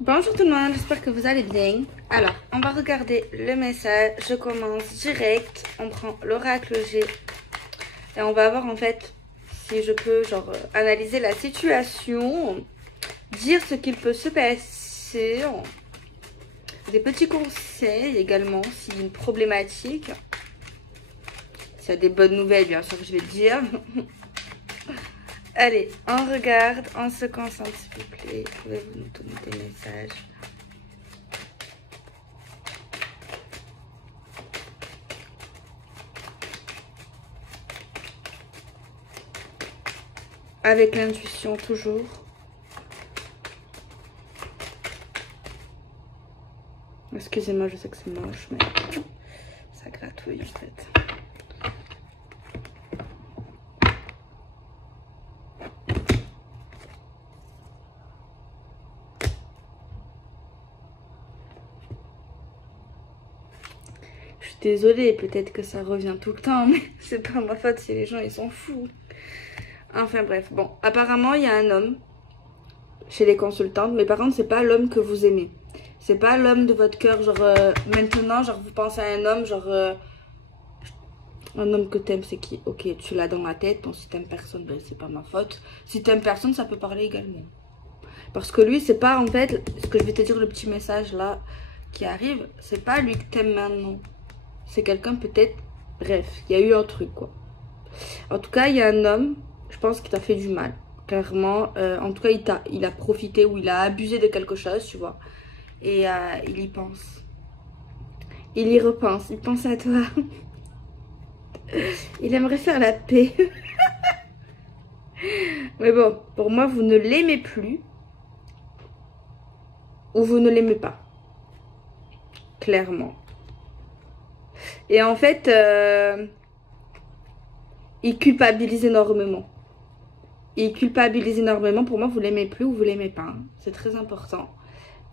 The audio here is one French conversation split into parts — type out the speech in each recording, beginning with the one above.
Bonjour tout le monde, j'espère que vous allez bien. Alors, on va regarder le message. Je commence direct. On prend l'oracle G. Et on va voir en fait si je peux analyser la situation. Dire ce qu'il peut se passer. Des petits conseils également s'il y a une problématique. S'il y a des bonnes nouvelles, bien sûr que je vais le dire. Allez, on regarde, on se concentre s'il vous plaît. Pouvez-vous nous donner des messages? Avec l'intuition toujours. Excusez-moi, je sais que c'est moche, mais ça gratouille en fait. Je suis désolée, peut-être que ça revient tout le temps, mais c'est pas ma faute si les gens ils sont fous. Enfin bref, bon, apparemment il y a un homme chez les consultantes, mais par contre c'est pas l'homme que vous aimez. C'est pas l'homme de votre cœur, maintenant, vous pensez à un homme, un homme que t'aimes, c'est qui? Ok, tu l'as dans la tête, bon si t'aimes personne, ben c'est pas ma faute. Si t'aimes personne, ça peut parler également. Parce que lui, c'est pas en fait, ce que je vais te dire, le petit message là qui arrive, c'est pas lui que t'aimes maintenant. C'est quelqu'un peut-être, bref, il y a eu un truc quoi. En tout cas, il y a un homme, je pense qu'il t'a fait du mal. Clairement, en tout cas, il a profité ou il a abusé de quelque chose, tu vois. Et il y pense. Il y repense, il pense à toi. Il aimerait faire la paix. Mais bon, pour moi, vous ne l'aimez plus. Ou vous ne l'aimez pas. Clairement. Et en fait, il culpabilise énormément. Il culpabilise énormément. Pour moi, vous l'aimez plus ou vous l'aimez pas. Hein. C'est très important.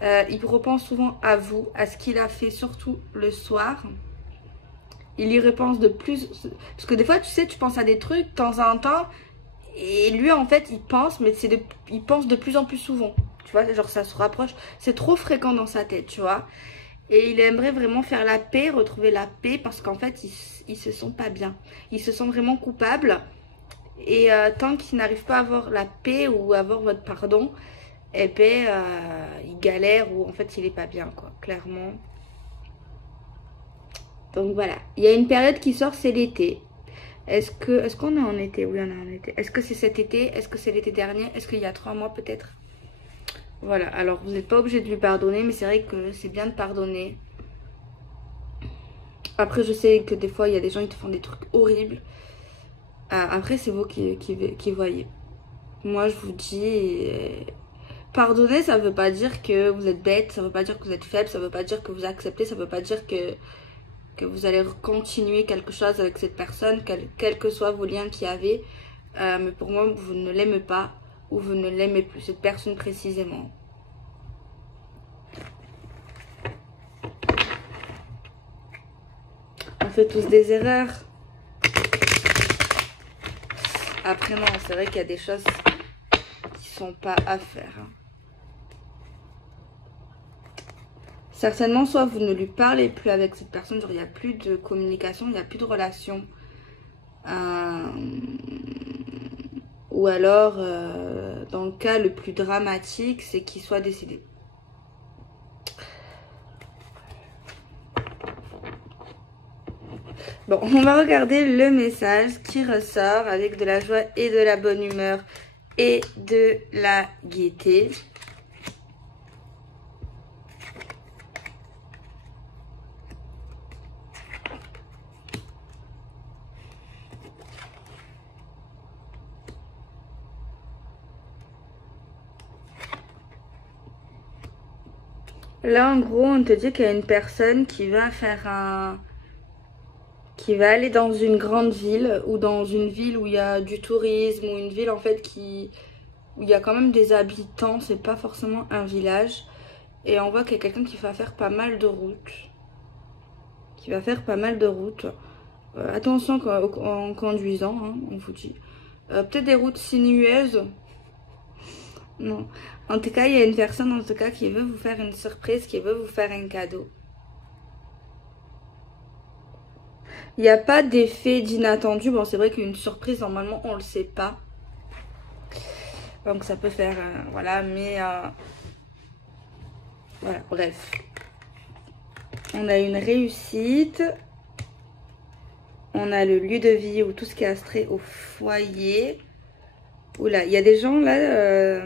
Il repense souvent à vous, à ce qu'il a fait, surtout le soir. Il y repense de plus. Parce que des fois, tu sais, tu penses à des trucs de temps en temps. Et lui, en fait, il pense, mais il pense de plus en plus souvent. Tu vois, genre ça se rapproche. C'est trop fréquent dans sa tête, tu vois. Et il aimerait vraiment faire la paix, retrouver la paix, parce qu'en fait, ils se sentent pas bien. Ils se sentent vraiment coupables. Et tant qu'ils n'arrivent pas à avoir la paix ou à avoir votre pardon, eh ben, il galère ou en fait, il est pas bien, quoi, clairement. Donc voilà, il y a une période qui sort, c'est l'été. Est-ce qu'on est en été? Oui, on est en été. Est-ce que c'est cet été? Est-ce que c'est l'été dernier? Est-ce qu'il y a 3 mois peut-être? Voilà, alors vous n'êtes pas obligé de lui pardonner, mais c'est vrai que c'est bien de pardonner. Après, je sais que des fois, il y a des gens qui te font des trucs horribles. Après, c'est vous qui voyez. Moi, je vous dis, pardonner, ça veut pas dire que vous êtes bête, ça veut pas dire que vous êtes faible, ça veut pas dire que vous acceptez, ça veut pas dire que vous allez continuer quelque chose avec cette personne, quels que soient vos liens qu'il y avait. Mais pour moi, vous ne l'aimez pas ou vous ne l'aimez plus, cette personne précisément. On fait tous des erreurs. Après, non, c'est vrai qu'il y a des choses qui sont pas à faire. Certainement, soit vous ne lui parlez plus avec cette personne, genre il n'y a plus de communication, il n'y a plus de relation. Ou alors, dans le cas le plus dramatique, c'est qu'il soit décédé. Bon, on va regarder le message qui ressort avec de la joie et de la bonne humeur et de la gaieté. Là, en gros, on te dit qu'il y a une personne qui va qui va aller dans une grande ville ou dans une ville où il y a du tourisme ou une ville en fait où il y a quand même des habitants, c'est pas forcément un village. Et on voit qu'il y a quelqu'un qui va faire pas mal de routes. Attention en conduisant, hein, on vous dit. Peut-être des routes sinueuses. Non. En tout cas, il y a une personne en tout cas qui veut vous faire une surprise, qui veut vous faire un cadeau. Il n'y a pas d'effet d'inattendu. Bon, c'est vrai qu'une surprise, normalement, on ne le sait pas. Donc, ça peut faire... voilà, mais... voilà, bref. On a une réussite. On a le lieu de vie ou tout ce qui est astrait au foyer. Oula, il y a des gens là,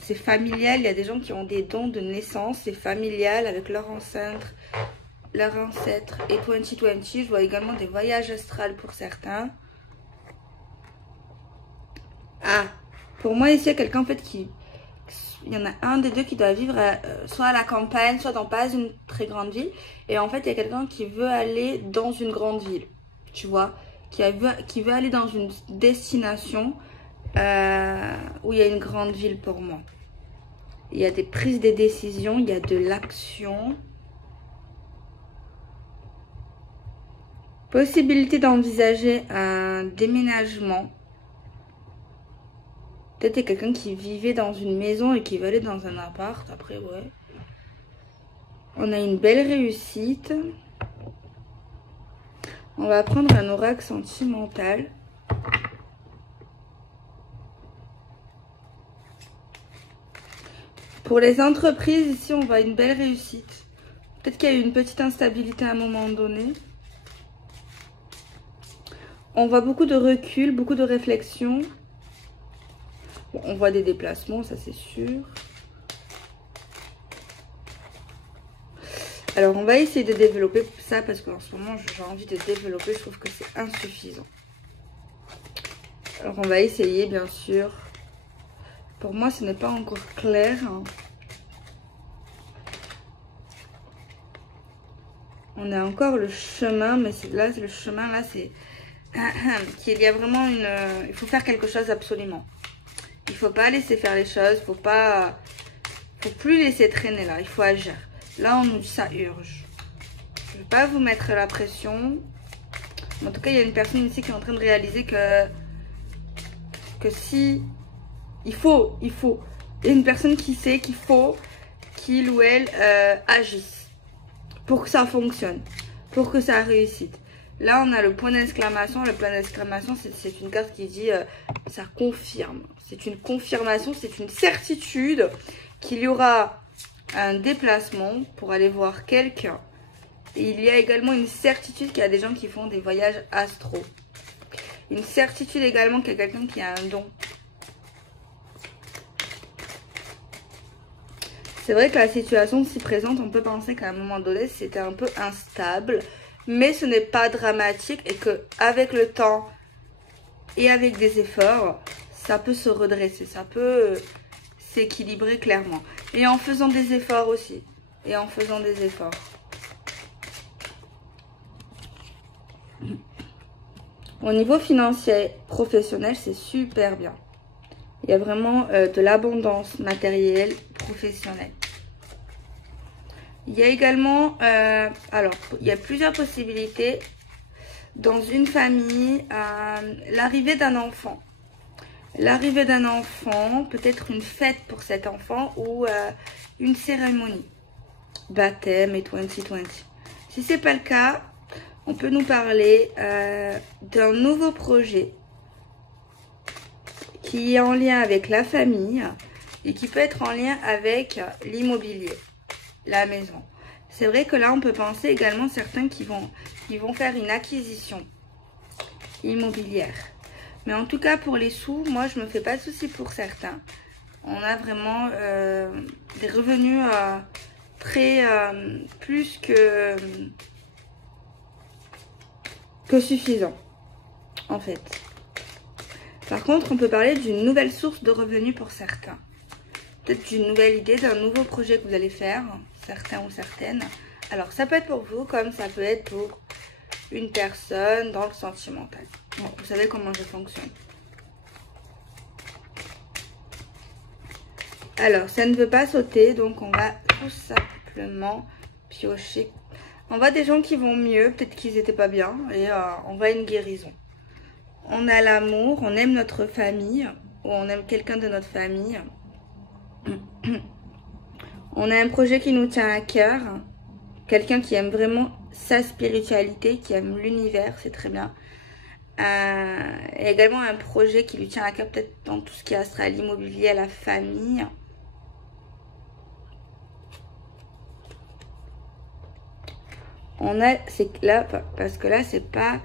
c'est familial. Il y a des gens qui ont des dons de naissance. C'est familial avec leur ancêtre et 2020. Je vois également des voyages astrales pour certains. Ah, pour moi ici il y a quelqu'un en fait qui... Il y en a un des deux qui doit vivre soit à la campagne, soit dans pas une très grande ville. Et en fait il y a quelqu'un qui veut aller dans une grande ville. Tu vois, qui veut aller dans une destination où il y a une grande ville pour moi. Il y a des prises de décisions, il y a de l'action. Possibilité d'envisager un déménagement. Peut-être qu'il y a quelqu'un qui vivait dans une maison et qui veut aller dans un appart. Après, ouais. On a une belle réussite. On va prendre un oracle sentimental. Pour les entreprises, ici, on voit une belle réussite. Peut-être qu'il y a eu une petite instabilité à un moment donné. On voit beaucoup de recul, beaucoup de réflexion. Bon, on voit des déplacements, ça c'est sûr. Alors, on va essayer de développer ça parce qu'en ce moment, j'ai envie de développer. Je trouve que c'est insuffisant. Alors, on va essayer, bien sûr. Pour moi, ce n'est pas encore clair. On a encore le chemin, mais là, le chemin, là, c'est... qu'il y a vraiment une... il faut faire quelque chose absolument. Il faut pas laisser faire les choses. Faut plus laisser traîner, là. Il faut agir. Là, on nous dit ça urge. Je ne vais pas vous mettre la pression. En tout cas, il y a une personne ici qui est en train de réaliser que si... Il faut. Il y a une personne qui sait qu'il faut qu'il ou elle agisse pour que ça fonctionne, pour que ça réussisse. Là, on a le point d'exclamation. Le point d'exclamation, c'est une carte qui dit ça confirme. C'est une confirmation, c'est une certitude qu'il y aura un déplacement pour aller voir quelqu'un. Et il y a également une certitude qu'il y a des gens qui font des voyages astraux. Une certitude également qu'il y a quelqu'un qui a un don. C'est vrai que la situation s'y présente, on peut penser qu'à un moment donné, c'était un peu instable. Mais ce n'est pas dramatique et qu'avec le temps et avec des efforts, ça peut se redresser, ça peut s'équilibrer clairement. Et en faisant des efforts aussi. Et en faisant des efforts. Au niveau financier, professionnel, c'est super bien. Il y a vraiment de l'abondance matérielle, professionnelle. Il y a également, alors, il y a plusieurs possibilités. Dans une famille, l'arrivée d'un enfant. L'arrivée d'un enfant, peut-être une fête pour cet enfant ou une cérémonie. Baptême et 2020. Si ce n'est pas le cas, on peut nous parler d'un nouveau projet qui est en lien avec la famille et qui peut être en lien avec l'immobilier, la maison. C'est vrai que là, on peut penser également certains qui vont faire une acquisition immobilière. Mais en tout cas, pour les sous, moi, je me fais pas de soucis pour certains. On a vraiment des revenus très plus que suffisants, en fait. Par contre, on peut parler d'une nouvelle source de revenus pour certains. Peut-être d'une nouvelle idée, d'un nouveau projet que vous allez faire, certains ou certaines. Alors, ça peut être pour vous, comme ça peut être pour une personne dans le sentimental. Bon, vous savez comment je fonctionne. Alors, ça ne veut pas sauter, donc on va tout simplement piocher. On voit des gens qui vont mieux, peut-être qu'ils n'étaient pas bien, et on voit une guérison. On a l'amour, on aime notre famille, ou on aime quelqu'un de notre famille. On a un projet qui nous tient à cœur. Quelqu'un qui aime vraiment sa spiritualité, qui aime l'univers, c'est très bien. Et également un projet qui lui tient à cœur peut-être dans tout ce qui est à l'immobilier, à la famille. On a, c'est là, parce que là c'est pas,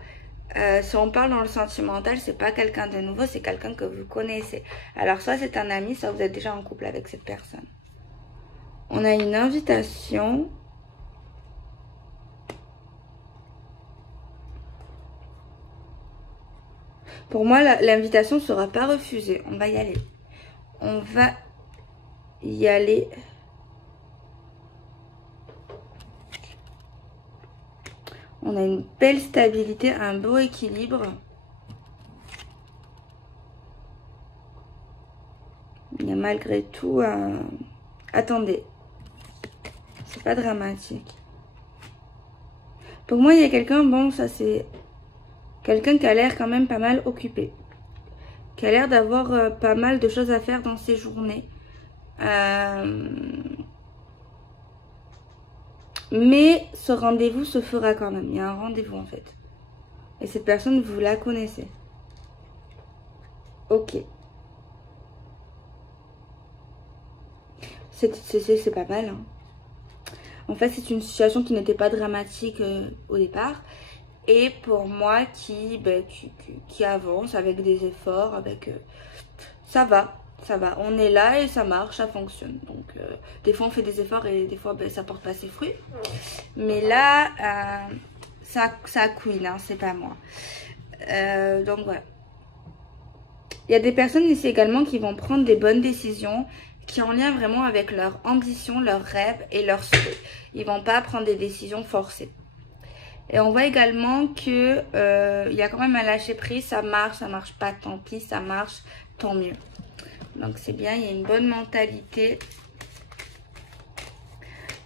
si on parle dans le sentimental, c'est pas quelqu'un de nouveau, c'est quelqu'un que vous connaissez. Alors soit c'est un ami, soit vous êtes déjà en couple avec cette personne. On a une invitation. Pour moi, l'invitation ne sera pas refusée. On va y aller. On va y aller. On a une belle stabilité, un beau équilibre. Il y a malgré tout un... Attendez. C'est pas dramatique. Pour moi, il y a quelqu'un, bon, ça c'est... Quelqu'un qui a l'air quand même pas mal occupé. Qui a l'air d'avoir pas mal de choses à faire dans ses journées. Mais ce rendez-vous se fera quand même. Il y a un rendez-vous en fait. Et cette personne, vous la connaissez. Ok. C'est pas mal. Hein. En fait, c'est une situation qui n'était pas dramatique au départ. Et pour moi, qui avance avec des efforts, avec... ça va. On est là et ça marche, ça fonctionne. Donc, des fois, on fait des efforts et des fois, ça porte pas ses fruits. Mais là, ça couine, hein, c'est pas moi. Donc, voilà. Il y a des personnes ici également qui vont prendre des bonnes décisions qui sont en lien vraiment avec leur ambition, leurs rêves et leurs souhaits. Ils vont pas prendre des décisions forcées. Et on voit également que il y a quand même un lâcher prise, ça marche pas, tant pis, ça marche, tant mieux. Donc c'est bien, il y a une bonne mentalité.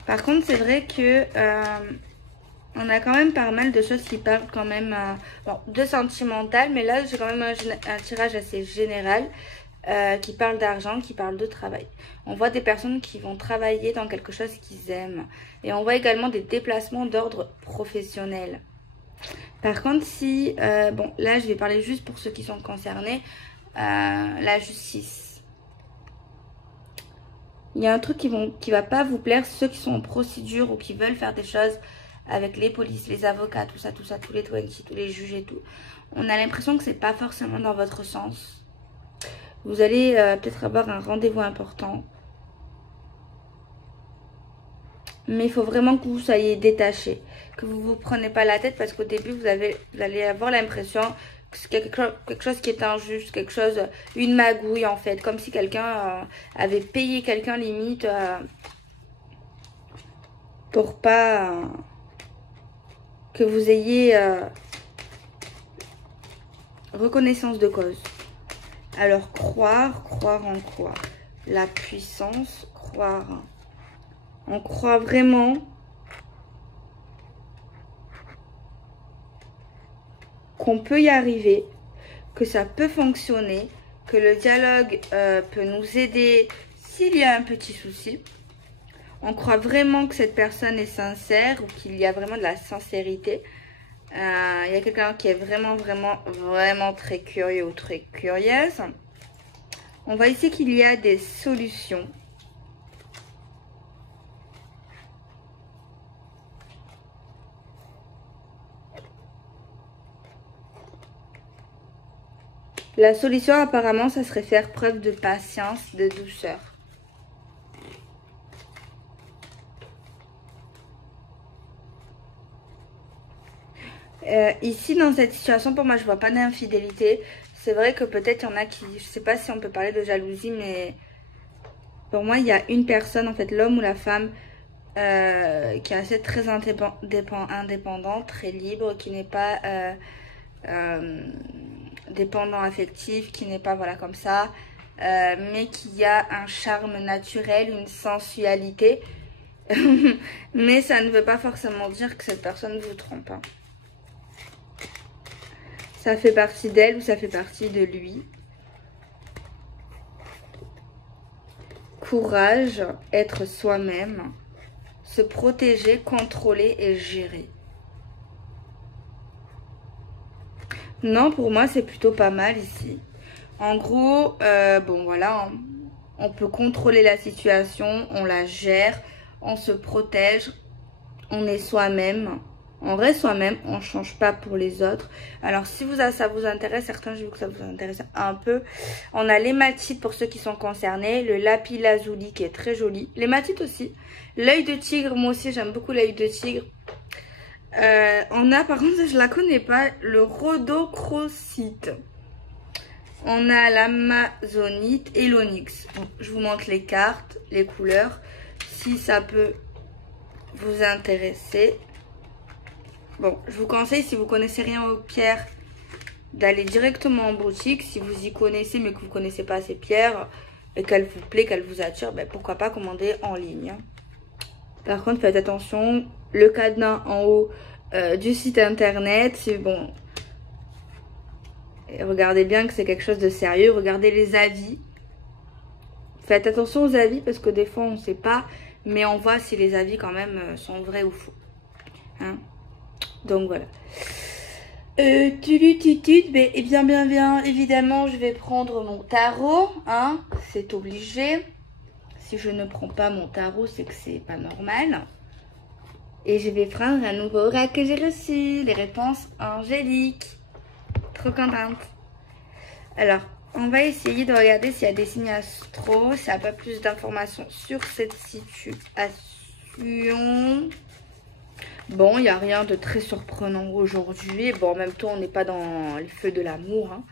Par contre, c'est vrai que on a quand même pas mal de choses qui parlent quand même bon, de sentimental, mais là j'ai quand même un tirage assez général qui parle d'argent, qui parle de travail. On voit des personnes qui vont travailler dans quelque chose qu'ils aiment. Et on voit également des déplacements d'ordre professionnel. Par contre, si... bon, là, je vais parler juste pour ceux qui sont concernés. La justice. Il y a un truc qui va pas vous plaire. Ceux qui sont en procédure ou qui veulent faire des choses avec les polices, les avocats, tout ça, tous les 20, tous les juges et tout. On a l'impression que c'est pas forcément dans votre sens. Vous allez peut-être avoir un rendez-vous important. Mais il faut vraiment que vous soyez détaché. Que vous ne vous prenez pas la tête parce qu'au début, vous allez avoir l'impression que c'est quelque chose qui est injuste. Quelque chose, une magouille en fait. Comme si quelqu'un avait payé quelqu'un limite pour pas que vous ayez reconnaissance de cause. Alors, croire en quoi? La puissance, croire. On croit vraiment qu'on peut y arriver, que ça peut fonctionner, que le dialogue peut nous aider s'il y a un petit souci. On croit vraiment que cette personne est sincère ou qu'il y a vraiment de la sincérité. Il y a quelqu'un qui est vraiment très curieux ou très curieuse. On voit ici qu'il y a des solutions. La solution apparemment, ça serait faire preuve de patience, de douceur. Ici, dans cette situation, pour moi, je vois pas d'infidélité. C'est vrai que peut-être il y en a qui... Je sais pas si on peut parler de jalousie, mais... Pour moi, il y a une personne, en fait, l'homme ou la femme, qui est assez très indépendant, très libre, qui n'est pas dépendant affectif, qui n'est pas, voilà, comme ça, mais qui a un charme naturel, une sensualité. Mais ça ne veut pas forcément dire que cette personne vous trompe, hein. Ça fait partie d'elle ou ça fait partie de lui. courage, être soi-même, se protéger, contrôler et gérer. Non, pour moi, c'est plutôt pas mal ici. En gros, bon voilà, hein, on peut contrôler la situation, on la gère, on se protège, on est soi-même. On reste soi-même, on ne change pas pour les autres. Alors, si ça vous intéresse, certains, j'ai vu que ça vous intéresse un peu. On a l'hématite pour ceux qui sont concernés. Le lapis lazuli qui est très joli. L'hématite aussi. L'œil de tigre, moi aussi, j'aime beaucoup l'œil de tigre. On a, par contre, je la connais pas, le rhodochrosite. On a l'amazonite et l'onyx. Bon, je vous montre les cartes, les couleurs, si ça peut vous intéresser. Bon, je vous conseille, si vous connaissez rien aux pierres, d'aller directement en boutique. Si vous y connaissez, mais que vous ne connaissez pas ces pierres, et qu'elles vous plaît, qu'elles vous attirent, ben pourquoi pas commander en ligne. Par contre, faites attention, le cadenas en haut du site internet, c'est bon. Et regardez bien que c'est quelque chose de sérieux. Regardez les avis. Faites attention aux avis parce que des fois, on ne sait pas. Mais on voit si les avis quand même sont vrais ou faux. Hein? Donc voilà. Et bien, évidemment, je vais prendre mon tarot. Hein? C'est obligé. Si je ne prends pas mon tarot, c'est que c'est pas normal. Et je vais prendre un nouveau oracle que j'ai reçu. Les réponses angéliques. Trop contente. Alors, on va essayer de regarder s'il y a des signes astro. S'il y a pas plus d'informations sur cette situation. Bon, il n'y a rien de très surprenant aujourd'hui. Bon, en même temps, on n'est pas dans les feux de l'amour. Hein.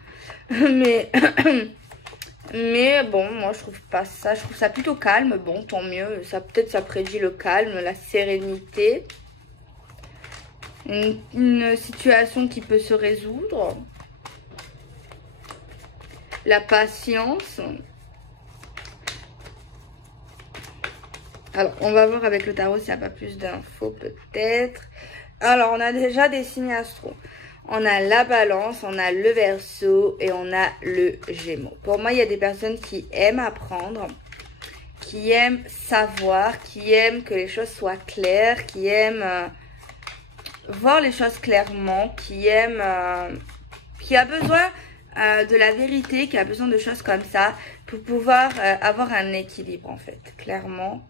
Mais bon, moi, je trouve pas ça. Je trouve ça plutôt calme. Bon, tant mieux. Peut-être ça prédit le calme, la sérénité. Une situation qui peut se résoudre. La patience. Alors, on va voir avec le tarot s'il n'y a pas plus d'infos, peut-être. Alors, on a déjà des signes astro. On a la balance, on a le verseau et on a le gémeaux. Pour moi, il y a des personnes qui aiment apprendre, qui aiment savoir, qui aiment que les choses soient claires, qui aiment voir les choses clairement, qui aiment... qui a besoin de la vérité, qui a besoin de choses comme ça pour pouvoir avoir un équilibre, en fait, clairement.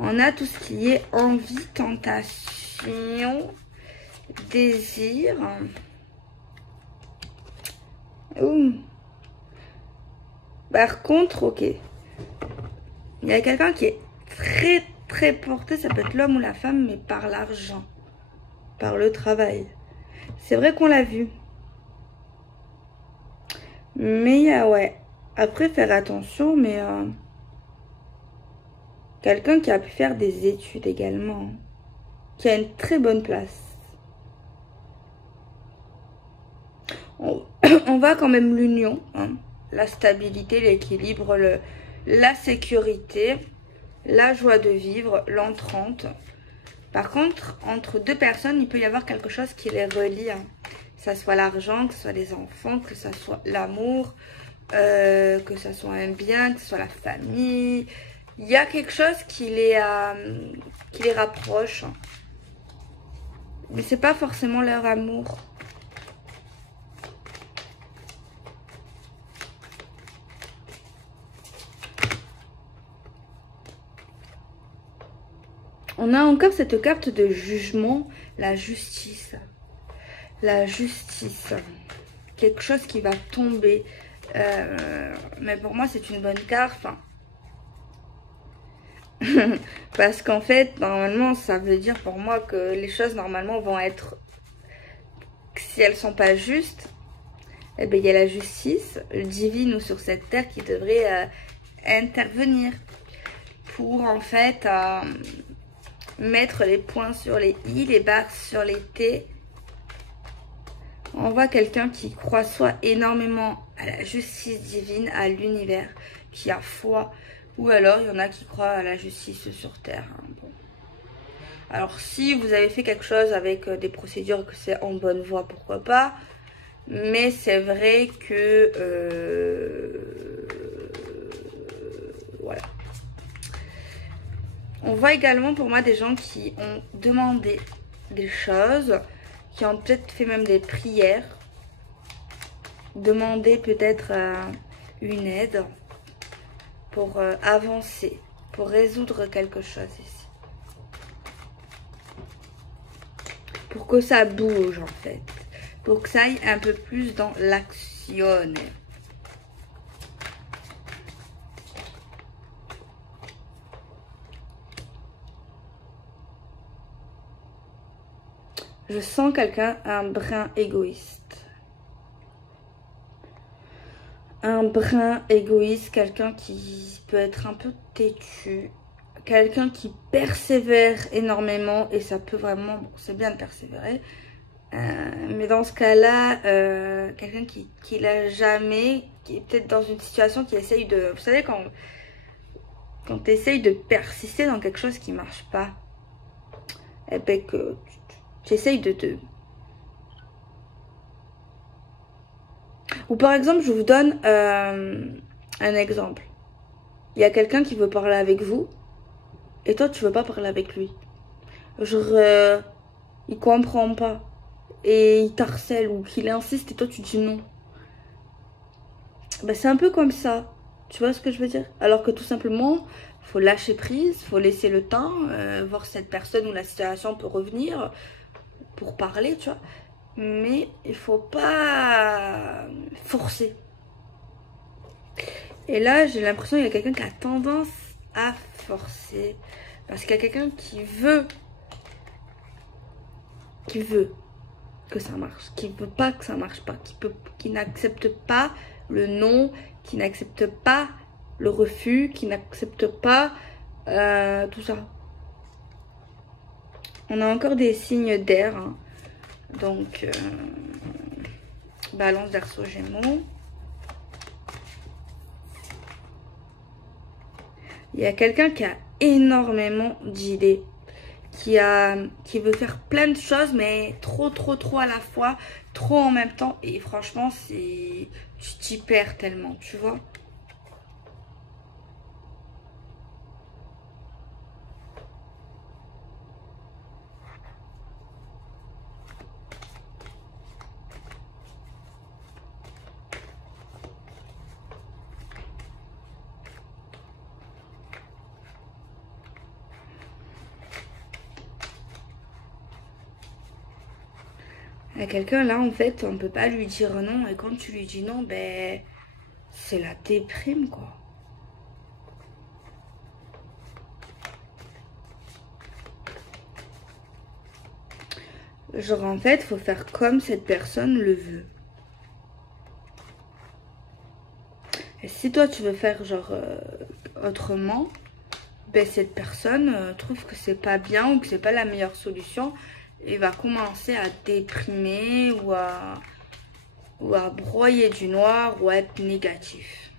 On a tout ce qui est envie, tentation, désir. Ouh. Par contre, ok. Il y a quelqu'un qui est très très porté, ça peut être l'homme ou la femme, mais par l'argent, par le travail. C'est vrai qu'on l'a vu. Mais ouais. Après, faire attention, mais... quelqu'un qui a pu faire des études également, qui a une très bonne place. On voit quand même l'union, hein, la stabilité, l'équilibre, la sécurité, la joie de vivre, l'entente. Par contre, entre deux personnes, il peut y avoir quelque chose qui les relie. Hein. Que ce soit l'argent, que ce soit les enfants, que ce soit l'amour, que ce soit un bien, que ce soit la famille... Il y a quelque chose qui les rapproche. Mais c'est pas forcément leur amour. On a encore cette carte de jugement, la justice. La justice. Quelque chose qui va tomber. Mais pour moi, c'est une bonne carte. Enfin, parce qu'en fait, normalement, ça veut dire pour moi que les choses, normalement, vont être... Si elles sont pas justes, eh bien, il y a la justice divine ou sur cette terre qui devrait intervenir pour, en fait, mettre les points sur les i, les barres sur les t. On voit quelqu'un qui croit soit énormément à la justice divine, à l'univers, qui a foi... Ou alors, il y en a qui croient à la justice sur Terre. Hein. Bon. Alors, si vous avez fait quelque chose avec des procédures, que c'est en bonne voie, pourquoi pas. Mais c'est vrai que... On voit également pour moi des gens qui ont demandé des choses, qui ont peut-être fait même des prières, demandé peut-être une aide pour avancer, pour résoudre quelque chose ici. Pour que ça bouge en fait, pour que ça aille un peu plus dans l'action. Je sens quelqu'un un brin égoïste. Un brin égoïste, quelqu'un qui peut être un peu têtu. Quelqu'un qui persévère énormément et ça peut vraiment... Bon, c'est bien de persévérer. Mais dans ce cas-là, quelqu'un qui l'a jamais, qui est peut-être dans une situation qui essaye de... Vous savez, quand tu essayes de persister dans quelque chose qui marche pas, et ben que tu essayes de te... Ou par exemple, je vous donne un exemple. Il y a quelqu'un qui veut parler avec vous et toi, tu veux pas parler avec lui. Genre, il comprend pas et il t'harcèle ou qu'il insiste et toi, tu dis non. Ben, c'est un peu comme ça. Tu vois ce que je veux dire? Alors que tout simplement, faut lâcher prise, faut laisser le temps, voir cette personne ou la situation peut revenir pour parler, tu vois. Mais il faut pas forcer. Et là, j'ai l'impression qu'il y a quelqu'un qui a tendance à forcer. Parce qu'il y a quelqu'un qui veut que ça marche, qui veut pas que ça marche pas, qui n'accepte pas le non, qui n'accepte pas le refus, qui n'accepte pas tout ça. On a encore des signes d'air, hein. Donc Balance, Verseau, Gémeaux. Il y a quelqu'un qui a énormément d'idées, qui veut faire plein de choses, mais trop à la fois, trop en même temps. Et franchement, tu t'y perds tellement, tu vois. À quelqu'un là en fait on peut pas lui dire non et quand tu lui dis non ben c'est la déprime quoi. Genre en fait faut faire comme cette personne le veut. Et si toi tu veux faire genre autrement, ben cette personne trouve que c'est pas bien ou que c'est pas la meilleure solution et va commencer à déprimer ou à broyer du noir ou à être négatif.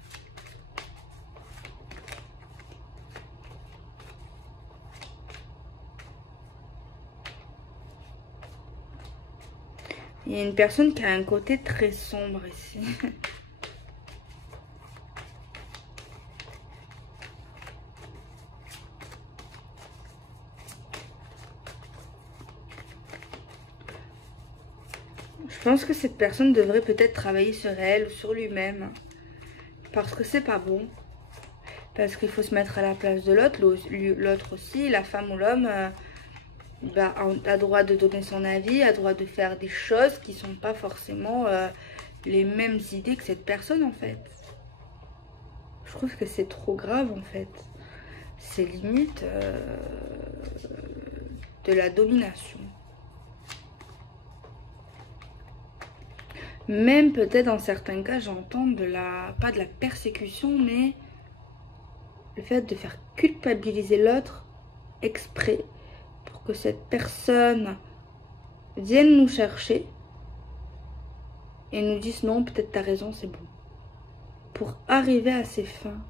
Il y a une personne qui a un côté très sombre ici. Je pense que cette personne devrait peut-être travailler sur elle ou sur lui-même. Parce que c'est pas bon. Parce qu'il faut se mettre à la place de l'autre. L'autre aussi, la femme ou l'homme, a droit de donner son avis, a droit de faire des choses qui sont pas forcément les mêmes idées que cette personne en fait. Je trouve que c'est trop grave en fait. C'est limite de la domination. Même peut-être dans certains cas, j'entends pas de la persécution, mais le fait de faire culpabiliser l'autre exprès pour que cette personne vienne nous chercher et nous dise non, peut-être t'as raison, c'est bon. Pour arriver à ses fins.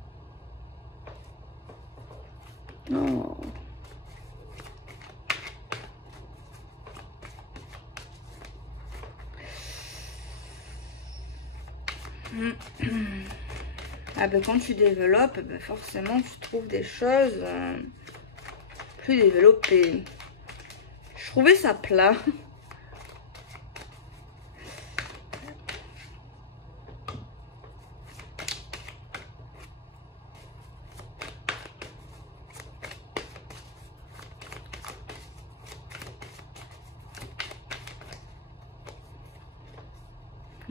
Oh. Ah ben quand tu développes, ben forcément tu trouves des choses plus développé. Je trouvais ça plat.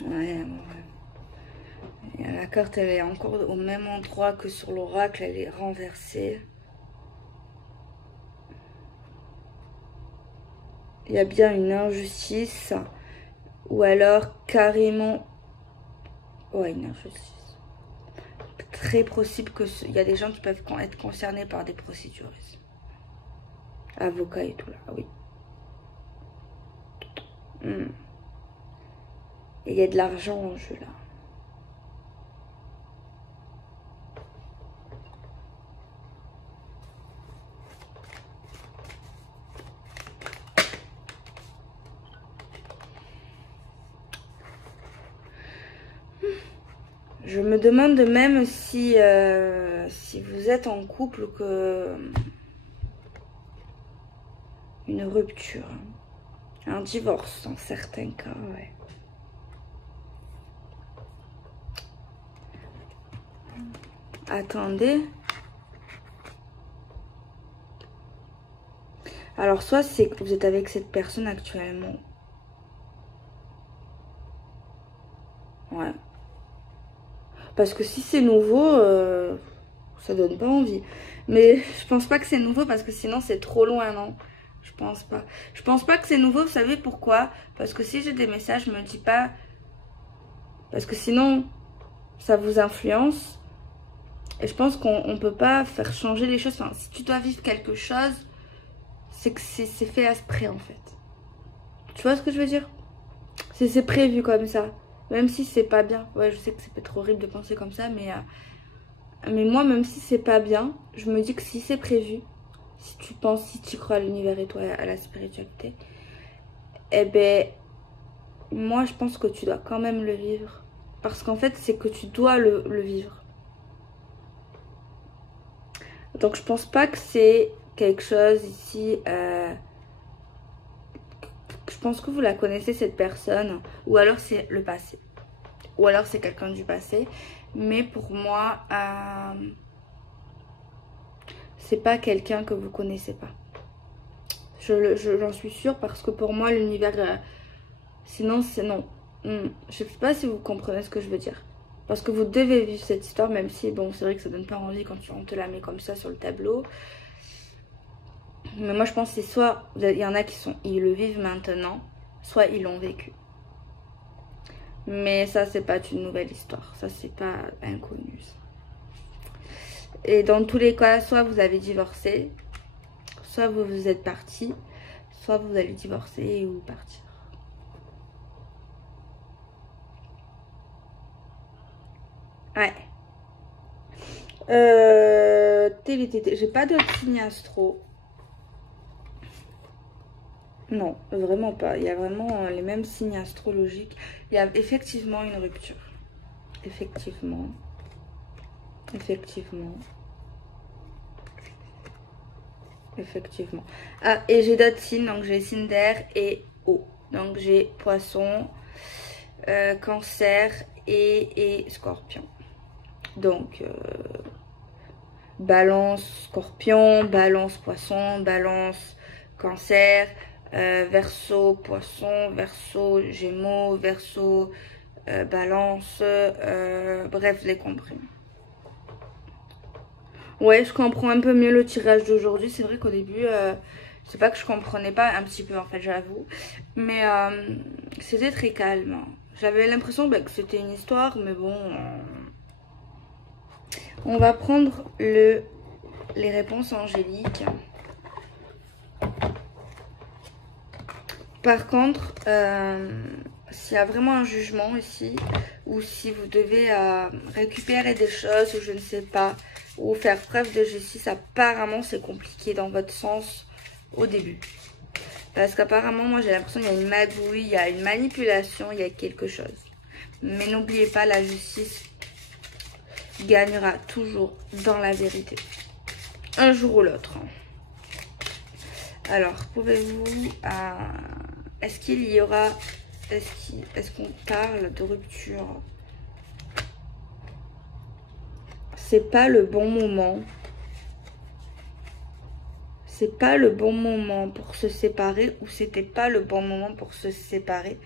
Ouais. Et la carte, elle est encore au même endroit que sur l'oracle. Elle est renversée. Il y a bien une injustice. Ou alors carrément... Ouais, une injustice. Très possible qu'il y a des gens qui peuvent être concernés par des procédures. Avocats et tout là, oui. Et il y a de l'argent en jeu là. Je me demande même si, si vous êtes en couple que une rupture, un divorce dans certains cas, ouais. Attendez. Alors soit c'est que vous êtes avec cette personne actuellement. Ouais. Parce que si c'est nouveau, ça donne pas envie. Mais je pense pas que c'est nouveau parce que sinon c'est trop loin, non? Je pense pas. Je pense pas que c'est nouveau, vous savez pourquoi? Parce que si j'ai des messages, je me dis pas... Parce que sinon, ça vous influence. Et je pense qu'on peut pas faire changer les choses. Enfin, si tu dois vivre quelque chose, c'est que c'est fait exprès en fait. Tu vois ce que je veux dire? C'est prévu comme ça. Même si c'est pas bien. Ouais, je sais que c'est peut-être horrible de penser comme ça, mais moi, même si c'est pas bien, je me dis que si c'est prévu, si tu penses, si tu crois à l'univers et toi, à la spiritualité, eh ben, moi, je pense que tu dois quand même le vivre. Parce qu'en fait, c'est que tu dois le vivre. Donc, je pense pas que c'est quelque chose ici... je pense que vous la connaissez, cette personne. Ou alors, c'est le passé. Ou alors, c'est quelqu'un du passé. Mais pour moi, c'est pas quelqu'un que vous connaissez pas. J'en suis sûre parce que pour moi, l'univers... sinon, c'est non. Je sais pas si vous comprenez ce que je veux dire. Parce que vous devez vivre cette histoire, même si, bon, c'est vrai que ça donne pas envie quand on te la met comme ça sur le tableau. Mais moi, je pense que c'est soit... Il y en a qui ils le vivent maintenant, soit ils l'ont vécu. Mais ça, c'est pas une nouvelle histoire. Ça, c'est pas inconnu. Et dans tous les cas, soit vous avez divorcé, soit vous vous êtes parti, soit vous allez divorcer ou partir. Ouais. J'ai pas d'autres signes astro. Non, vraiment pas. Il y a vraiment les mêmes signes astrologiques. Il y a effectivement une rupture. Effectivement. Effectivement. Effectivement. Ah, et j'ai d'autres signes. Donc, j'ai signe d'air et eau. Donc, j'ai poisson, cancer et scorpion. Donc, balance, scorpion, balance, poisson, balance, cancer, verseau, poisson, verseau, gémeaux, verseau, balance, bref, je l'ai compris. Ouais, je comprends un peu mieux le tirage d'aujourd'hui. C'est vrai qu'au début, c'est pas que je comprenais pas, un petit peu en fait, j'avoue. Mais c'était très calme. J'avais l'impression que c'était une histoire, mais bon... On va prendre les réponses angéliques. Par contre, s'il y a vraiment un jugement ici, ou si vous devez récupérer des choses, ou je ne sais pas, ou faire preuve de justice, apparemment c'est compliqué dans votre sens au début. Parce qu'apparemment, moi j'ai l'impression qu'il y a une magouille, il y a une manipulation, il y a quelque chose. Mais n'oubliez pas, la justice gagnera toujours dans la vérité. Un jour ou l'autre. Alors, pouvez-vous... est-ce qu'il y aura... Est-ce qu'on parle de rupture? C'est pas le bon moment. C'est pas le bon moment pour se séparer ou c'était pas le bon moment pour se séparer.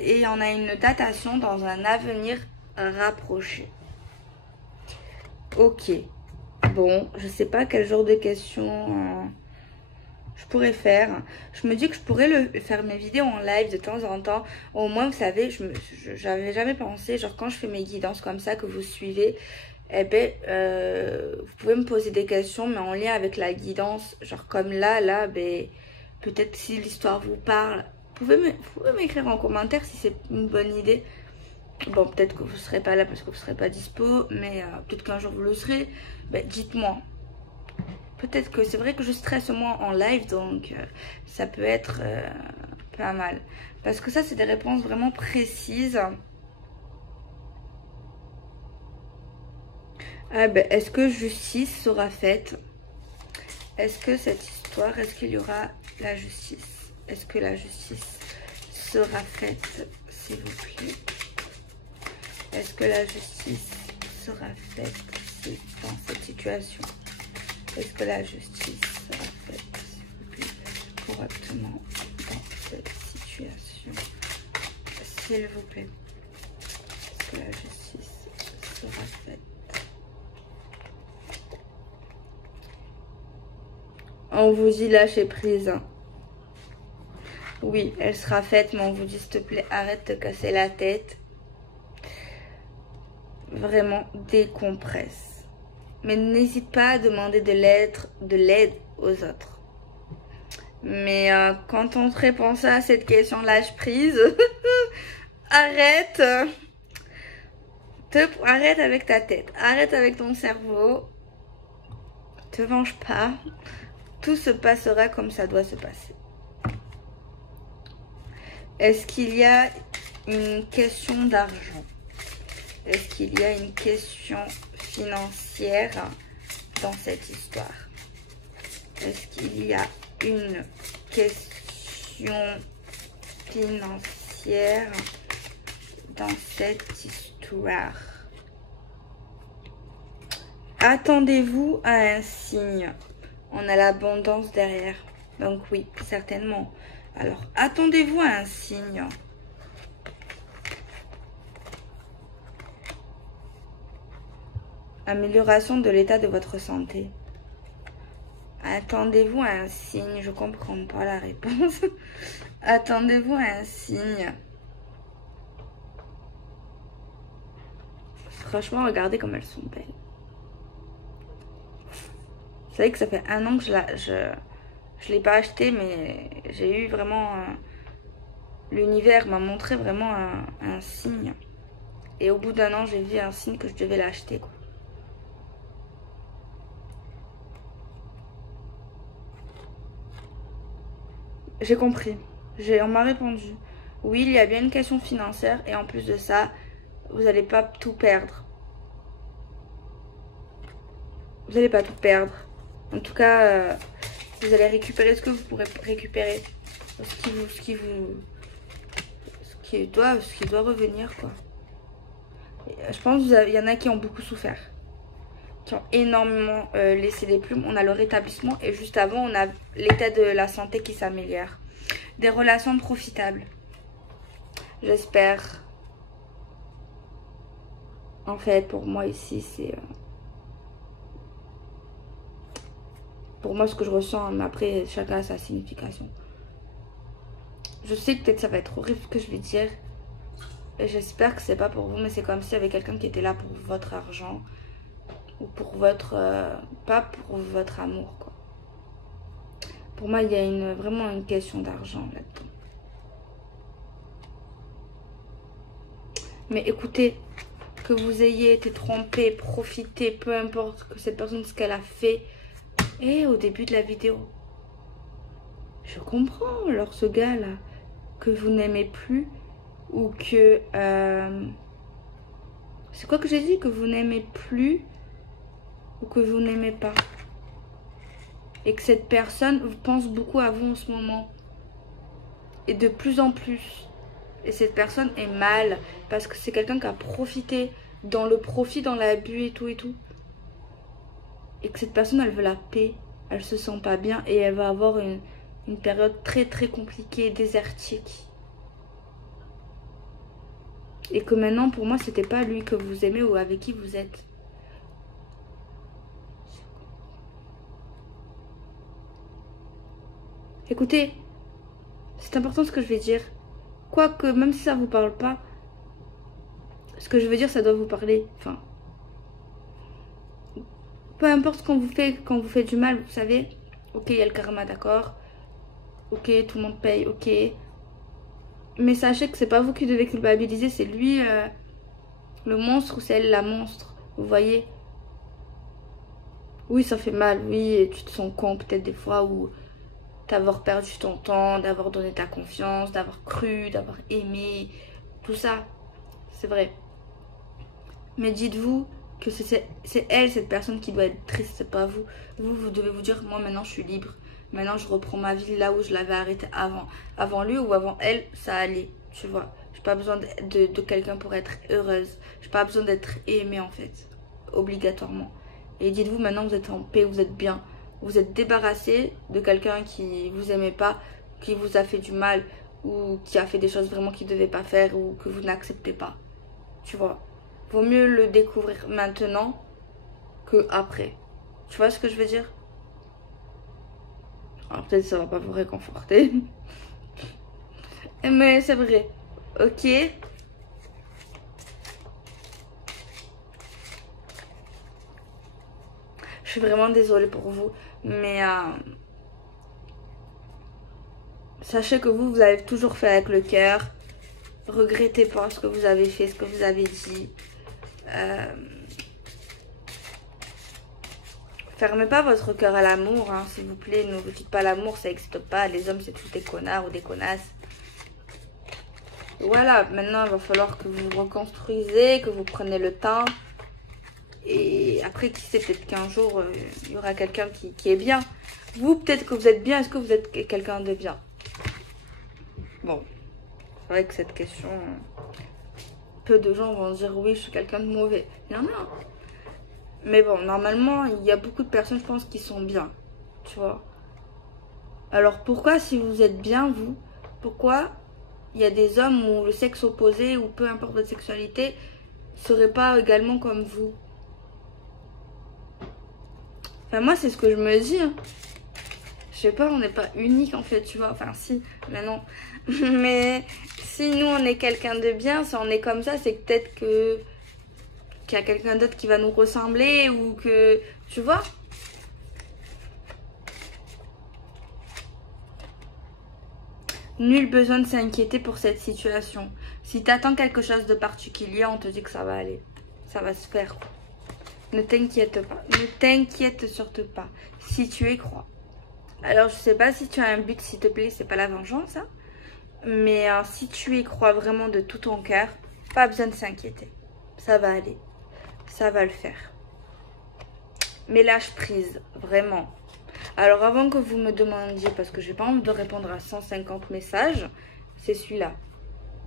Et on a une datation dans un avenir rapproché. Ok. Bon, je sais pas quel genre de questions je pourrais faire. Je me dis que je pourrais faire mes vidéos en live de temps en temps. Au moins, vous savez, j'avais jamais pensé, genre quand je fais mes guidances comme ça que vous suivez, eh ben, vous pouvez me poser des questions, mais en lien avec la guidance. Genre comme là, ben, peut-être si l'histoire vous parle, vous pouvez m'écrire en commentaire si c'est une bonne idée. Bon, peut-être que vous ne serez pas là parce que vous ne serez pas dispo, mais peut-être qu'un jour vous le serez. Ben, dites-moi. Peut-être que c'est vrai que je stresse moins en live, donc ça peut être pas mal. Parce que ça, c'est des réponses vraiment précises. Ah ben, est-ce que justice sera faite? Est-ce que cette histoire, est-ce qu'il y aura la justice? Est-ce que la justice sera faite, s'il vous plaît? Est-ce que la justice sera faite dans cette situation? Est-ce que la justice sera faite, s'il vous plaît, correctement dans cette situation? S'il vous plaît. Est-ce que la justice sera faite? On vous dit lâcher prise. Oui, elle sera faite, mais on vous dit s'il te plaît, arrête de te casser la tête. Vraiment, décompresse. Mais n'hésite pas à demander de l'aide aux autres. Mais quand on te répond ça à cette question lâche prise, arrête. Arrête avec ta tête. Arrête avec ton cerveau. Te venge pas. Tout se passera comme ça doit se passer. Est-ce qu'il y a une question d'argent? Est-ce qu'il y a une question financière dans cette histoire? Est-ce qu'il y a une question financière dans cette histoire? Attendez-vous à un signe. On a l'abondance derrière. Donc oui, certainement. Alors, attendez-vous à un signe. Amélioration de l'état de votre santé. Attendez-vous à un signe. Je comprends pas la réponse. Attendez-vous à un signe. Franchement, regardez comme elles sont belles. Vous savez que ça fait 1 an que je l'ai pas acheté, mais j'ai eu vraiment... l'univers m'a montré vraiment un signe. Et au bout d'1 an, j'ai vu un signe que je devais l'acheter, quoi. J'ai compris. On m'a répondu. Oui, il y a bien une question financière. Et en plus de ça, vous n'allez pas tout perdre. Vous n'allez pas tout perdre. En tout cas, vous allez récupérer ce que vous pourrez récupérer. Ce qui doit revenir, quoi. Et je pense qu'il y en a qui ont beaucoup souffert. Qui ont énormément laissé des plumes. On a le rétablissement et juste avant, on a l'état de la santé qui s'améliore. Des relations profitables. J'espère. En fait, pour moi ici, c'est... pour moi, ce que je ressens, mais après, chacun a sa signification. Je sais que peut-être ça va être horrible ce que je vais dire. Et j'espère que c'est pas pour vous, mais c'est comme s'il y avait quelqu'un qui était là pour votre argent. Ou pour votre... pas pour votre amour, quoi. Pour moi, il y a vraiment une question d'argent là-dedans. Mais écoutez, que vous ayez été trompé, profité, peu importe que cette personne, ce qu'elle a fait. Et au début de la vidéo, je comprends, alors ce gars-là, que vous n'aimez plus ou que... c'est quoi que j'ai dit? Que vous n'aimez plus ou que vous n'aimez pas? et que cette personne pense beaucoup à vous en ce moment. Et de plus en plus. Et cette personne est mal parce que c'est quelqu'un qui a profité dans le profit, dans l'abus et tout et tout. Et que cette personne, elle veut la paix. Elle se sent pas bien et elle va avoir une période très très compliquée, désertique. Et que maintenant, pour moi, c'était pas lui que vous aimez ou avec qui vous êtes. Écoutez, c'est important ce que je vais dire. Quoique, même si ça vous parle pas, ce que je veux dire, ça doit vous parler. Enfin, peu importe ce qu'on vous fait, quand vous faites du mal, vous savez. Ok, il y a le karma, d'accord. Ok, tout le monde paye, ok. Mais sachez que c'est pas vous qui devez culpabiliser, c'est lui le monstre ou c'est elle la monstre. Vous voyez? Oui, ça fait mal, oui, et tu te sens con peut-être des fois ou d'avoir perdu ton temps, d'avoir donné ta confiance, d'avoir cru, d'avoir aimé, tout ça, c'est vrai. Mais dites-vous que c'est elle, cette personne qui doit être triste, c'est pas vous. Vous devez vous dire, moi maintenant je suis libre. Maintenant je reprends ma vie là où je l'avais arrêtée avant. Avant lui ou avant elle, ça allait, tu vois. J'ai pas besoin de quelqu'un pour être heureuse. J'ai pas besoin d'être aimée en fait, obligatoirement. Et dites-vous maintenant vous êtes en paix, vous êtes bien. Vous êtes débarrassé de quelqu'un qui vous aimait pas, qui vous a fait du mal ou qui a fait des choses vraiment qu'il ne devait pas faire ou que vous n'acceptez pas. Tu vois. Vaut mieux le découvrir maintenant que après. Tu vois ce que je veux dire? Alors peut-être ça va pas vous réconforter. Mais c'est vrai. Ok. Je suis vraiment désolée pour vous. Mais sachez que vous avez toujours fait avec le cœur. Regrettez pas ce que vous avez fait, ce que vous avez dit. Fermez pas votre cœur à l'amour, hein, s'il vous plaît. Ne vous dites pas l'amour, ça n'existe pas. Les hommes, c'est tous des connards ou des connasses. Voilà, maintenant, il va falloir que vous vous reconstruisez, que vous preniez le temps. Et après, qui sait, peut-être qu'un jour, il y aura quelqu'un qui est bien. Vous, peut-être que vous êtes bien. Est-ce que vous êtes quelqu'un de bien? Bon, c'est vrai que cette question, peu de gens vont dire oui, je suis quelqu'un de mauvais. Il y en a. Mais bon, normalement, il y a beaucoup de personnes, je pense, qui sont bien. Tu vois. Alors pourquoi, si vous êtes bien, vous, pourquoi il y a des hommes où le sexe opposé, ou peu importe votre sexualité, serait pas également comme vous? Enfin, moi, c'est ce que je me dis. Hein. Je sais pas, on n'est pas unique en fait, tu vois. Enfin, si, mais non. Mais si nous, on est quelqu'un de bien, si on est comme ça, c'est peut-être que qu'il y a quelqu'un d'autre qui va nous ressembler ou que, tu vois. Nul besoin de s'inquiéter pour cette situation. Si tu attends quelque chose de particulier, on te dit que ça va aller. Ça va se faire. Ne t'inquiète pas. Ne t'inquiète surtout pas. Si tu y crois. Alors, je sais pas si tu as un but, s'il te plaît. C'est pas la vengeance, hein. Mais si tu y crois vraiment de tout ton cœur, pas besoin de s'inquiéter. Ça va aller. Ça va le faire. Mais lâche prise. Vraiment. Alors, avant que vous me demandiez, parce que j'ai pas envie de répondre à 150 messages, c'est celui-là.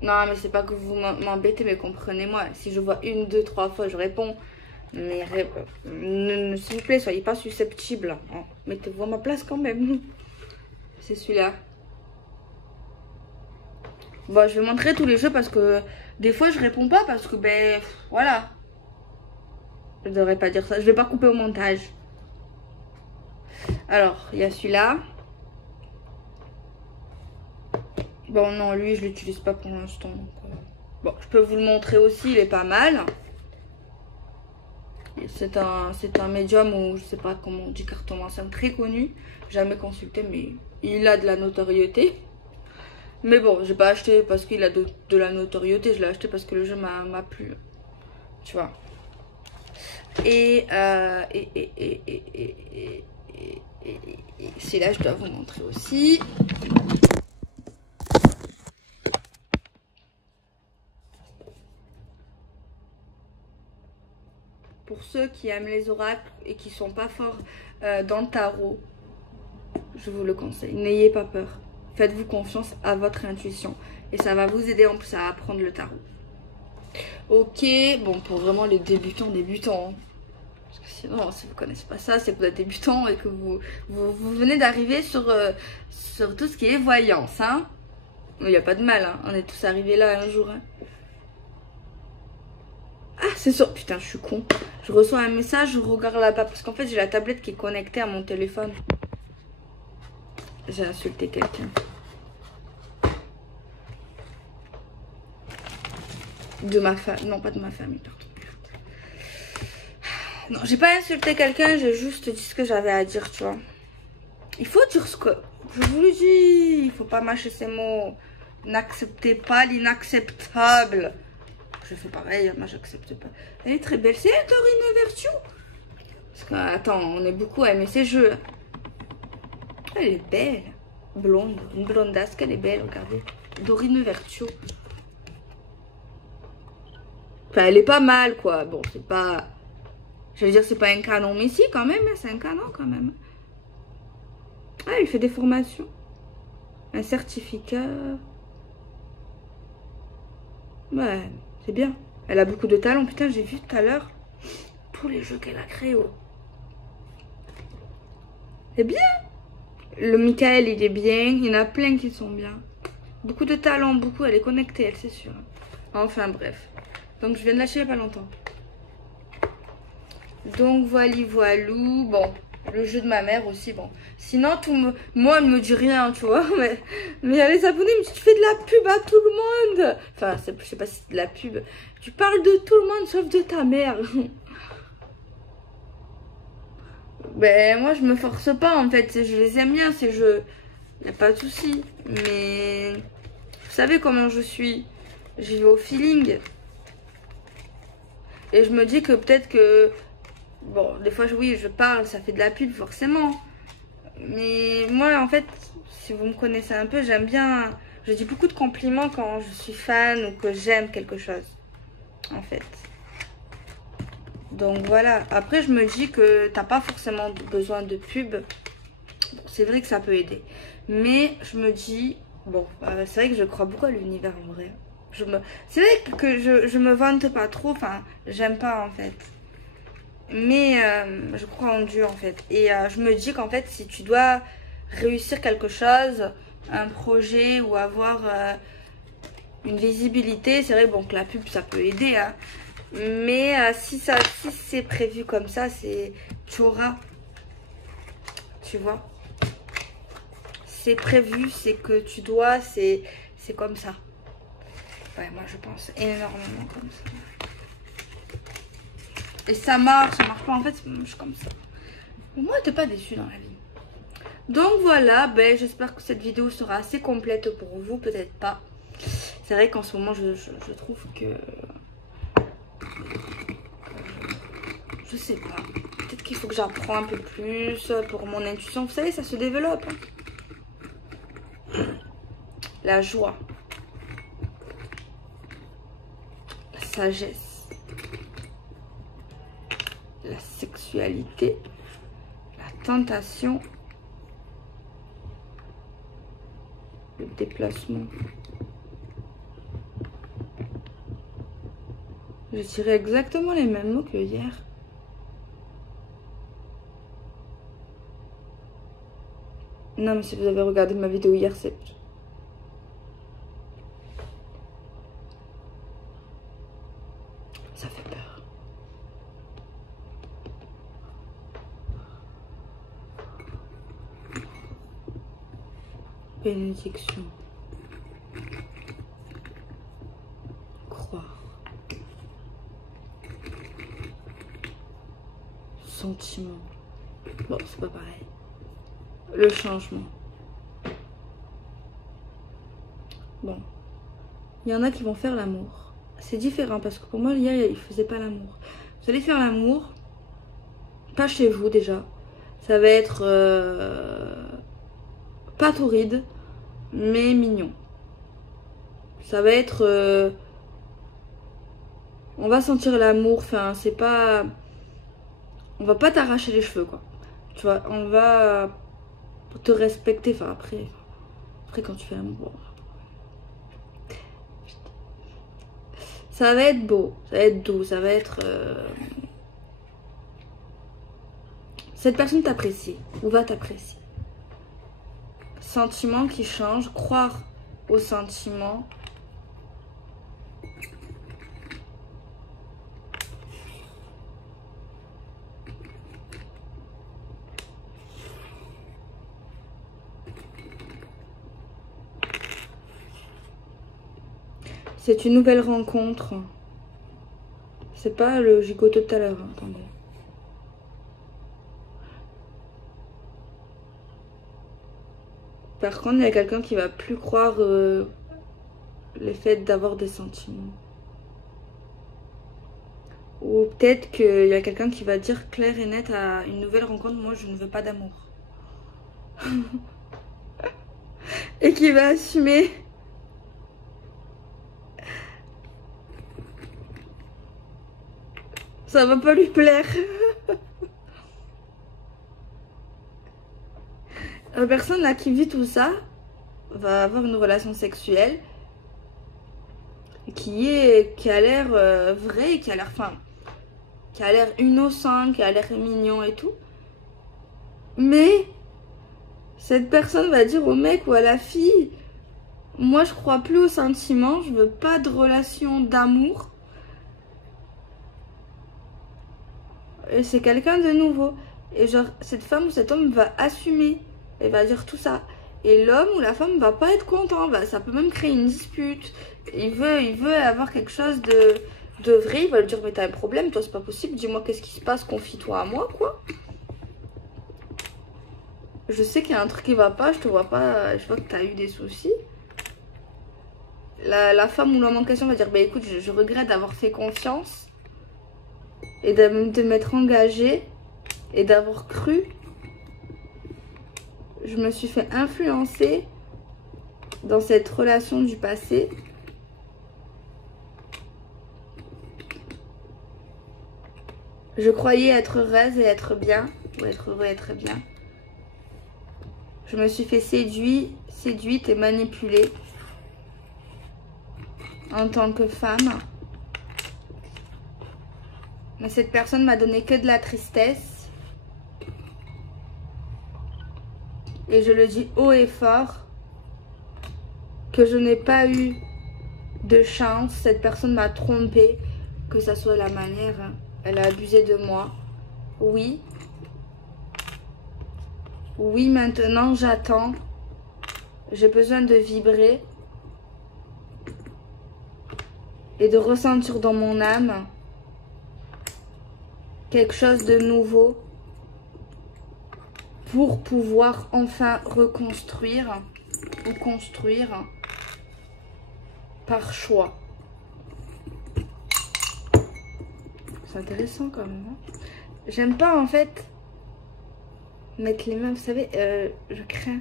Non, mais c'est pas que vous m'embêtez, mais comprenez-moi. Si je vois une, deux, trois fois, je réponds. Mais s'il vous plaît, soyez pas susceptible. Hein. Mettez-vous à ma place quand même. C'est celui-là. Bon, je vais montrer tous les jeux parce que des fois, je réponds pas parce que, ben, voilà. Je devrais pas dire ça. Je vais pas couper au montage. Alors, il y a celui-là. Bon, non, lui, je l'utilise pas pour l'instant. Bon, je peux vous le montrer aussi, il est pas mal. C'est un médium ou je sais pas comment on dit, cartomancien très connu. Jamais consulté, mais il a de la notoriété. Mais bon, j'ai pas acheté parce qu'il a de la notoriété, je l'ai acheté parce que le jeu m'a plu. Tu vois. Et celui-là, je dois vous montrer aussi. Pour ceux qui aiment les oracles et qui sont pas forts dans le tarot, Je vous le conseille. N'ayez pas peur. Faites-vous confiance à votre intuition. Et ça va vous aider en plus à apprendre le tarot. Ok, bon, pour vraiment les débutants. Hein. Parce que sinon, si vous ne connaissez pas ça, c'est que vous êtes débutant et que vous venez d'arriver sur tout ce qui est voyance. Hein. Il n'y a pas de mal, hein. On est tous arrivés là un jour. Hein. Ah, c'est sûr. Putain, je suis con. Je reçois un message, je regarde là-bas. Parce qu'en fait, j'ai la tablette qui est connectée à mon téléphone. J'ai insulté quelqu'un. De ma famille. Non, pas de ma famille, pardon. Non, j'ai pas insulté quelqu'un, j'ai juste dit ce que j'avais à dire, tu vois. Il faut dire ce que... Je vous le dis, il faut pas mâcher ces mots. N'acceptez pas l'inacceptable. Je fais pareil, moi j'accepte pas. Elle est très belle, c'est Dorine Virtue. Parce que, attends, on est beaucoup à aimer ces jeux. Elle est belle. Blonde, une blondasse, qu'elle est belle, regardez. Dorine Virtue. Enfin, elle est pas mal, quoi. Bon, c'est pas... Je veux dire, c'est pas un canon, mais si, quand même, c'est un canon, quand même. Ah, il fait des formations. Un certificat. Ouais, c'est bien. Elle a beaucoup de talent. Putain, j'ai vu tout à l'heure tous les jeux qu'elle a créés. Oh. C'est bien. Le Michael, il est bien. Il y en a plein qui sont bien. Beaucoup de talent, beaucoup. Elle est connectée, elle, c'est sûr. Enfin, bref. Donc, je viens de lâcher il n'y a pas longtemps. Donc, voilou. Bon, le jeu de ma mère aussi, bon. Sinon, moi, elle ne me dit rien, tu vois. Mais il y a les abonnés, mais tu fais de la pub à tout le monde. Enfin, je sais pas si c'est de la pub. Tu parles de tout le monde, sauf de ta mère. Ben, moi, je me force pas, en fait. Je les aime bien, ces jeux. Il n'y a pas de souci. Mais, vous savez comment je suis. J'y vais au feeling. Et je me dis que peut-être que... Bon, des fois, oui, je parle, ça fait de la pub, forcément. Mais moi, en fait, si vous me connaissez un peu, j'aime bien... Je dis beaucoup de compliments quand je suis fan ou que j'aime quelque chose, en fait. Donc, voilà. Après, je me dis que t'as pas forcément besoin de pub. Bon, c'est vrai que ça peut aider. Mais je me dis... Bon, c'est vrai que je crois beaucoup à l'univers, en vrai. C'est vrai que je me vante pas trop. Enfin, j'aime pas, en fait. Mais je crois en Dieu en fait. Et je me dis qu'en fait si tu dois réussir quelque chose, un projet ou avoir une visibilité, c'est vrai bon que la pub ça peut aider. Hein. Mais si c'est prévu comme ça, tu auras. Tu vois. C'est prévu, c'est que tu dois, c'est comme ça. Ouais, moi je pense énormément comme ça. Et ça marche pas. En fait, je suis comme ça. Mais moi, t'es pas déçue dans la vie. Donc voilà, ben, j'espère que cette vidéo sera assez complète pour vous. Peut-être pas. C'est vrai qu'en ce moment, je trouve que... je sais pas. Peut-être qu'il faut que j'apprends un peu plus pour mon intuition. Vous savez, ça se développe. Hein. La joie. La sagesse. La sexualité, la tentation, le déplacement. Je dirais exactement les mêmes mots que hier. Non, mais si vous avez regardé ma vidéo hier, c'est... Ça fait peur. Bénédiction. Croire. Sentiment. Bon, c'est pas pareil. Le changement. Bon. Il y en a qui vont faire l'amour. C'est différent parce que pour moi, hier, il faisait pas l'amour. Vous allez faire l'amour. Pas chez vous déjà. Ça va être... pas torride, mais mignon. Ça va être... on va sentir l'amour, enfin, c'est pas... On va pas t'arracher les cheveux, quoi. Tu vois, on va pour te respecter. Enfin, après quand tu fais l'amour, ça va être beau, ça va être doux, ça va être... Cette personne t'apprécie ou va t'apprécier. Sentiment qui change, croire aux sentiments. C'est une nouvelle rencontre. C'est pas le gigoto de tout à l'heure, hein, attendez. Par contre, il y a quelqu'un qui va plus croire les faits d'avoir des sentiments. Ou peut-être qu'il y a quelqu'un qui va dire clair et net à une nouvelle rencontre, moi je ne veux pas d'amour. Et qui va assumer. Ça va pas lui plaire. La personne là qui vit tout ça va avoir une relation sexuelle qui a l'air vrai, qui a l'air qui a l'air innocent, qui a l'air mignon et tout. Mais cette personne va dire au mec ou à la fille, moi je crois plus aux sentiments, je veux pas de relation d'amour. Et c'est quelqu'un de nouveau. Et genre cette femme ou cet homme va assumer. Elle va dire tout ça. Et l'homme ou la femme va pas être content. Ça peut même créer une dispute. Il veut avoir quelque chose de vrai. Il va lui dire mais t'as un problème, toi c'est pas possible. Dis-moi qu'est-ce qui se passe, confie-toi à moi quoi. Je sais qu'il y a un truc qui va pas, je te vois pas, je vois que t'as eu des soucis. La femme ou l'homme en question va dire bah écoute je regrette d'avoir fait confiance. Et de m'être engagée. Et d'avoir cru. Je me suis fait influencer dans cette relation du passé. Je croyais être heureuse et être bien. Ou être heureux et être bien. Je me suis fait séduite et manipulée. En tant que femme. Mais cette personne m'a donné que de la tristesse. Et je le dis haut et fort, que je n'ai pas eu de chance. Cette personne m'a trompée, que ça soit la manière. Elle a abusé de moi. Oui. Oui, maintenant j'attends. J'ai besoin de vibrer. Et de ressentir dans mon âme quelque chose de nouveau. Pour pouvoir enfin reconstruire ou construire par choix. C'est intéressant quand même. Hein, j'aime pas en fait mettre les mains, vous savez, je crains.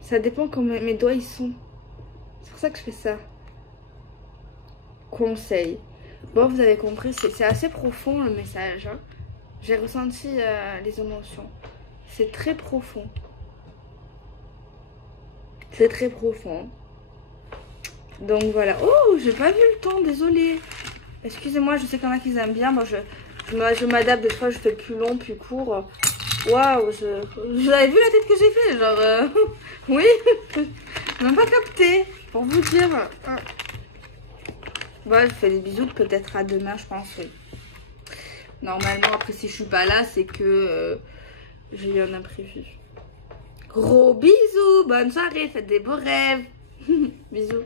Ça dépend comment mes doigts ils sont. C'est pour ça que je fais ça. Conseil. Bon, vous avez compris, c'est assez profond le message. Hein. J'ai ressenti les émotions. C'est très profond. C'est très profond. Donc voilà. Oh, j'ai pas vu le temps, désolée. Excusez-moi, je sais qu'il y en a qui aiment bien. Moi, je m'adapte. Des fois, je fais plus long, plus court. Waouh, vous avez vu la tête que j'ai fait? Genre, oui. Je n'ai même pas capté. Pour vous dire. Bon, je fais des bisous. Peut-être à demain, je pense. Oui. Normalement, après, si je suis pas là, c'est que j'ai eu un imprévu. Gros bisous. Bonne soirée. Faites des beaux rêves. Bisous.